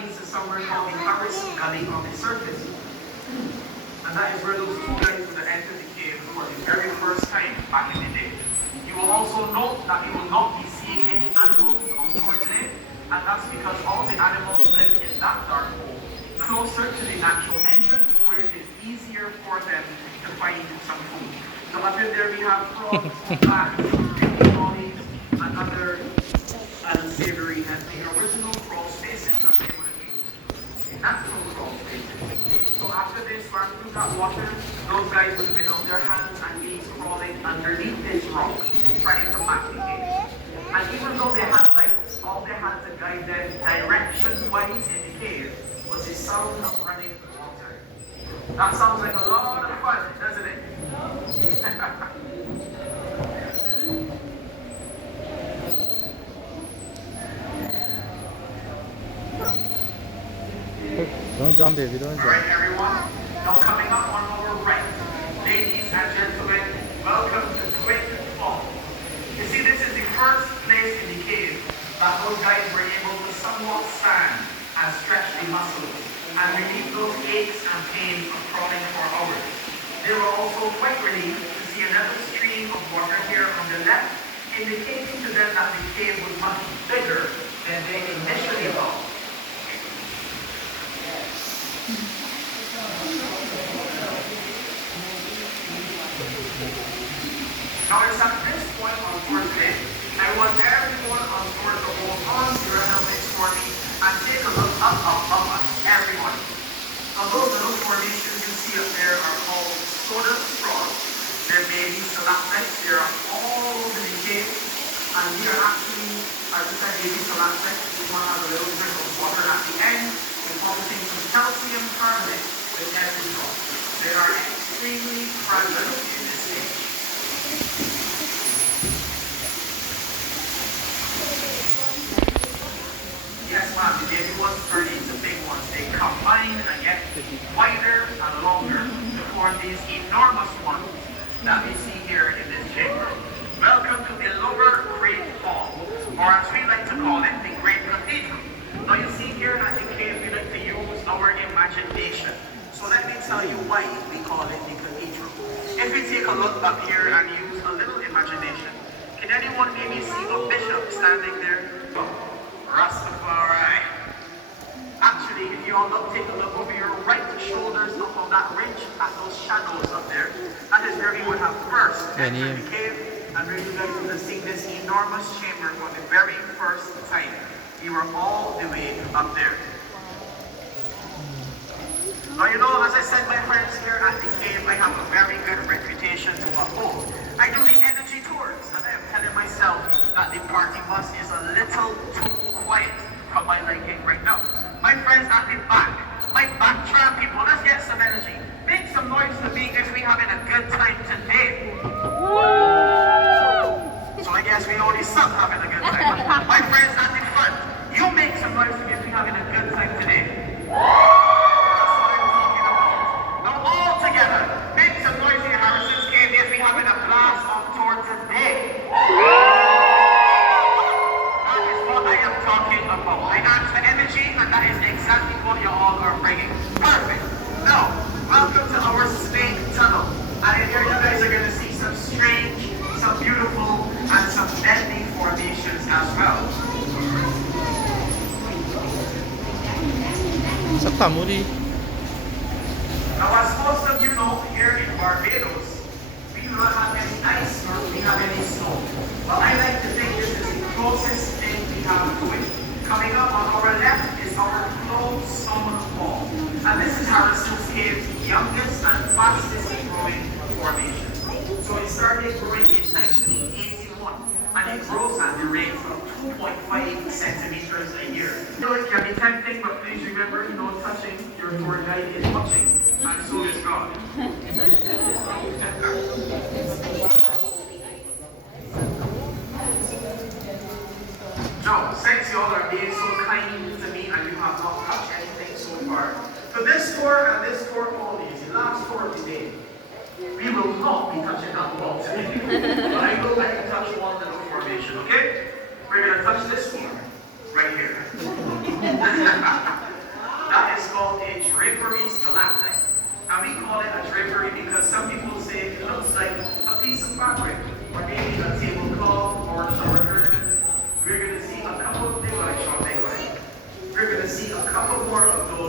leads to somewhere called the Harrison Gully on the surface. And that is where those two guys would have entered the cave for the very first time back in the day. You will also note that you will not be seeing any animals on tour today, and that's because all the animals live in that dark hole, closer to the natural entrance, where it is easier for them to find some food. So up in there we have frogs, bats, mollies, and other unsavory and the original crawl spaces that they would have used. The natural crawl spaces. So after they swam through that water, those guys would have been on their hands and knees crawling underneath this rock, trying to map the cave. And even though they had lights, all they had to guide them direction-wise in the cave was the sound of running water. That sounds like a lot of fun, doesn't it? Don't jump, baby, don't jump. Alright, everyone. Now coming up on our right, ladies and gentlemen, welcome to Twin Falls. You see, this is the first place in the cave that those guys were able to somewhat stand and stretch the muscles and relieve those aches and pains of crawling for hours. They were also quite relieved to see another stream of water here on the left, indicating to them that the cave was much bigger than they initially thought. Now it's at this point on tour today, I want everyone on tour to hold on to your helmets for me and take a look up above us, everyone. Now those little formations you see up there are called soda straws. They're baby stalactites. They're all over the cave. And we are actually, just like baby stalactites, we want to have a little drink of water at the end. We're pumping some calcium carbonate with every drop. They are extremely fragile in this stage. Yes, ma'am, the baby ones turn into big ones. They combine and get wider and longer to form these enormous ones that we see here in this chamber. Welcome to the Lower Great Hall, or as we like to call it, the Great Cathedral. Now you see here at the cave, we like to use our imagination. So let me tell you why we call it the cathedral. If we take a look up here and use a little imagination, can anyone maybe see a bishop standing there? Rastafari. Actually, if you all look, take a look over your right shoulders, look on that ridge at those shadows up there. That is where we would have first entered the cave, and where you guys would have seen this enormous chamber for the very first time. We were all the way up there. Now you know, as I said, my friends, here at the cave, I have a very good reputation to uphold. I do the energy tours, and I am telling myself that the party bus is a little too quiet for my liking right now. My friends at the back, my back tram people, let's get some energy. Make some noise to me if we having a good time today. So I guess we only some having a good time. My friends at the front, you make some noise to me if we having a good time today. Now all together, make some noise in Harrison's Cave if we having a blast on tour today. That is what I am talking about. I asked for energy, and that is exactly what you all are bringing. Perfect. Now, welcome to our snake tunnel. And in here you guys are going to see some strange, some beautiful, and some deadly formations as well. Now, as most of you know, here in Barbados, we do not have any ice nor do we have any snow. But I like to think this is the closest thing we have to it. Coming up on our left is our closed summer wall. And this is Harrison's Cave's youngest and fastest growing formation. So it started growing in 1981, and it grows at the rate of 2.5 centimeters a year. I know it can be tempting, but please remember, no touching. Your tour guide is watching, and so is God. Now, since you all are being so kind to me and you have not touched anything so far, for this tour and this tour only, the last tour today, we will not be touching that wall today. But I will let you touch one little formation, okay? We're going to touch this one right here. stalactite. And we call it a drapery because some people say it looks like a piece of fabric, or maybe a tablecloth or a shower curtain. We're going to see a couple, we're going to see a couple more of those